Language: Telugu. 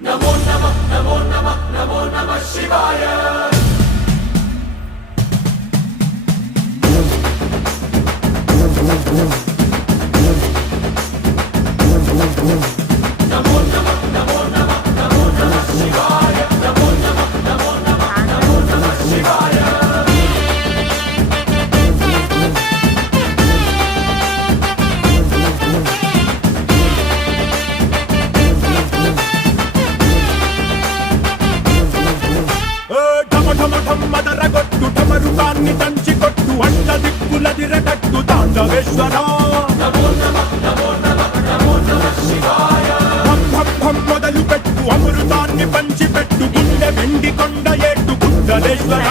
నమో నమః నమో నమః నమో నమః శివాయ నమో నమః నమో నమః నమో నమః శివాయ నమో నమః నమో నమః నమో నమః శివాయ మదరగొట్టు ఢమరుకాన్ని దంచి కొట్టు అండ దిక్కులదిరగట్టు తాండవేశ్వర నమో నమః నమో నమః నమో నమః శివాయ మొదలు పెట్టు అమృతాన్ని పంచి పెట్టు గుండె వెండి కొండ ఏట్టు గుండలేశ్వర